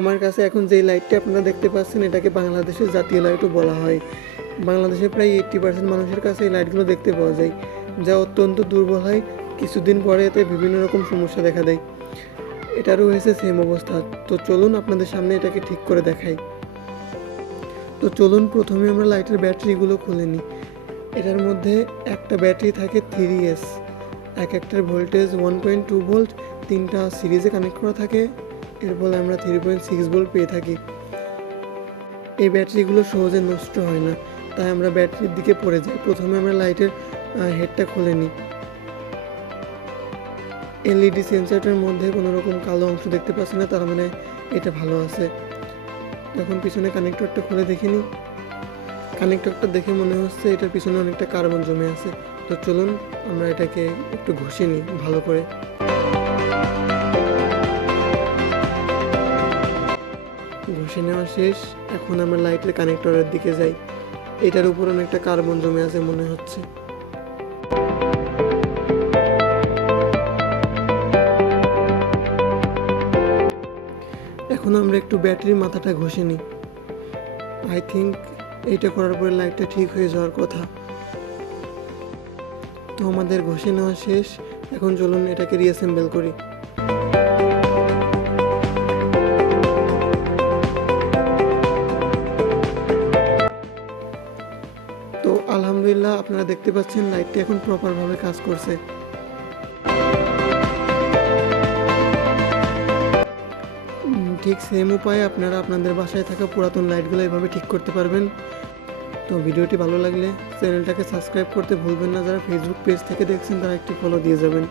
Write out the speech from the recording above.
আমার কাছে এখন যেই লাইটটা আপনারা দেখতে পাচ্ছেন এটাকে বাংলাদেশের জাতীয় লাইটও বলা হয়। বাংলাদেশে প্রায় 80% মানুষের কাছে এই লাইটগুলো দেখতে পাওয়া যায়, যা অত্যন্ত দুর্বল হয়। কিছুদিন পরে এতে বিভিন্ন রকম সমস্যা দেখা দেয়। এটারও হয়েছে সেম অবস্থা। তো চলুন আপনাদের সামনে এটাকে ঠিক করে দেখাই। তো চলুন প্রথমে আমরা লাইটের ব্যাটারিগুলো খুলে নিই। এটার মধ্যে একটা ব্যাটারি থাকে 3S, একটার ভোল্টেজ 1.2 ভোল্ট, 3টা সিরিজে কানেক্ট করা থাকে। এর ফলে আমরা 3.6 ভোল্ট পেয়ে থাকি। এই ব্যাটারিগুলো সহজে নষ্ট হয় না, তাই আমরা ব্যাটারির দিকে পড়ে যাই। প্রথমে আমরা লাইটের হেডটা খুলে নিই। এলইডি সেন্সরটার মধ্যে কোনো রকম কালো অংশ দেখতে পাচ্ছি না, তার মানে এটা ভালো আছে। এখন পিছনে কানেক্টরটা খুলে দেখিনি। কানেক্টরটা দেখে মনে হচ্ছে এটার পিছনে অনেকটা কার্বন জমে আছে। তো চলুন আমরা এটাকে একটু ঘষে নিই ভালো করে। ঘষে নেওয়া শেষ। এখন আমরা লাইটের কানেক্টরের দিকে যাই। এটার উপর অনেকটা কার্বন জমে আছে মনে হচ্ছে। এখন আমরা একটু ব্যাটারির মাথাটা ঘষে নিই। আই থিঙ্ক এইটা করার পরে লাইটটা ঠিক হয়ে যাওয়ার কথা। তো আমাদের ঘষে নেওয়া শেষ। এখন চলুন এটাকে রিঅ্যাসেম্বল করি। তো আলহামদুলিল্লাহ আপনারা দেখতে পাচ্ছেন লাইটটা এখন প্রপারভাবে কাজ করছে। ঠিক সেম উপায়ে আপনারা আপনাদের বাসায় থাকা পুরাতন লাইটগুলো এভাবে ঠিক করতে পারবেন। তো ভিডিওটি ভালো লাগলে চ্যানেলটাকে সাবস্ক্রাইব করতে ভুলবেন না। যারা ফেসবুক পেজ থেকে দেখছেন তারা একটি ফলো দিয়ে যাবেন।